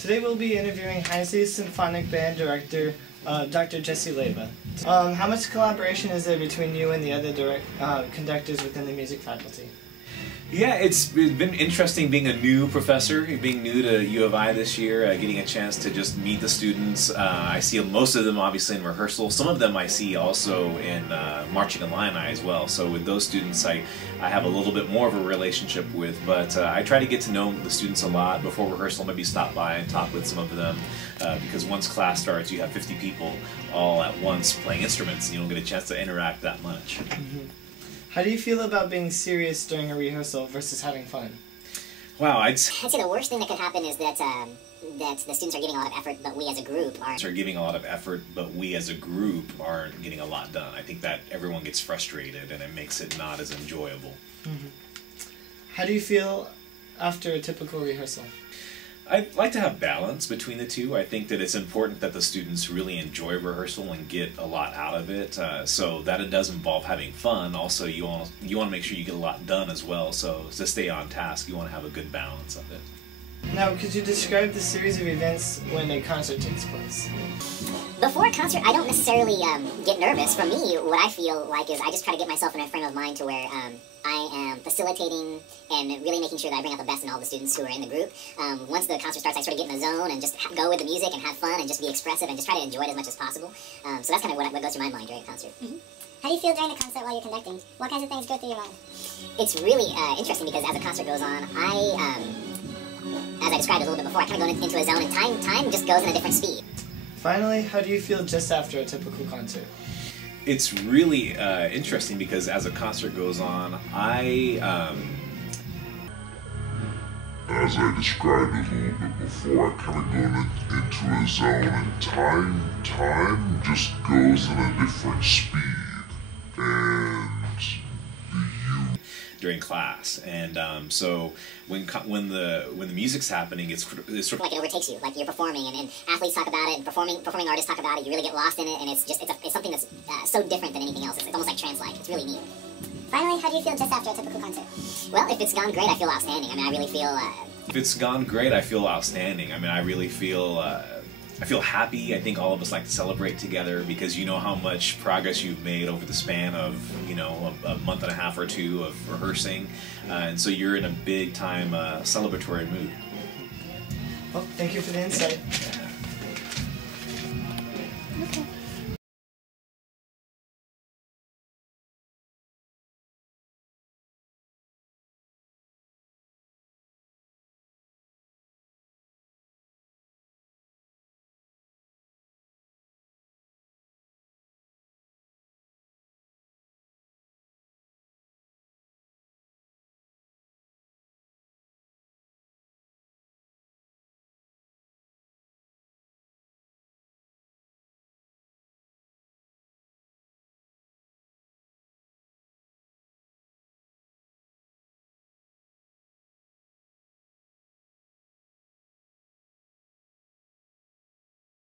Today we'll be interviewing Heinze Symphonic Band Director, Dr. Jesse Leyba. How much collaboration is there between you and the other conductors within the music faculty? Yeah, it's been interesting being a new professor, being new to U of I this year, getting a chance to just meet the students. I see most of them obviously in rehearsal. Some of them I see also in Marching Illini as well. So with those students I have a little bit more of a relationship with, but I try to get to know the students a lot before rehearsal, maybe stop by and talk with some of them, because once class starts you have 50 people all at once playing instruments and you don't get a chance to interact that much. Mm-hmm. How do you feel about being serious during a rehearsal versus having fun? Wow, I'd say the worst thing that could happen is that the students are giving a lot of effort, but we as a group aren't. Are giving a lot of effort, but we as a group aren't getting a lot done. I think that everyone gets frustrated and it makes it not as enjoyable. Mm-hmm. How do you feel after a typical rehearsal? I like to have balance between the two. I think that it's important that the students really enjoy rehearsal and get a lot out of it. So that it does involve having fun. Also, you want to make sure you get a lot done as well. So to stay on task, you want to have a good balance of it. Now, could you describe the series of events when a concert takes place? Before a concert, I don't necessarily get nervous. For me, what I feel like is I just try to get myself in a frame of mind to where I am facilitating and really making sure that I bring out the best in all the students who are in the group. Once the concert starts, I sort of get in the zone and just go with the music and have fun and just be expressive and just try to enjoy it as much as possible. So that's kind of what goes through my mind during a concert. Mm-hmm. How do you feel during the concert while you're conducting? What kinds of things go through your mind? It's really interesting because as the concert goes on, as I described a little bit before, I kind of go into a zone and time just goes in a different speed. Finally, how do you feel just after a typical concert? It's really interesting because as a concert goes on, as I described a little bit before, I kind of go into a zone and time just goes in a different speed. And during class, and so when the music's happening, it's sort of like it overtakes you, like you're performing, and athletes talk about it, and performing artists talk about it. You really get lost in it, and it's something that's so different than anything else. It's almost like trance-like. It's really neat. Finally, how do you feel just after a typical concert? Well, if it's gone great, I feel outstanding. I mean, I really feel. If it's gone great, I feel outstanding. I mean, I really feel. I feel happy. I think all of us like to celebrate together because you know how much progress you've made over the span of, a month and a half or two of rehearsing. And so you're in a big time celebratory mood. Well, thank you for the insight. Yeah. Okay.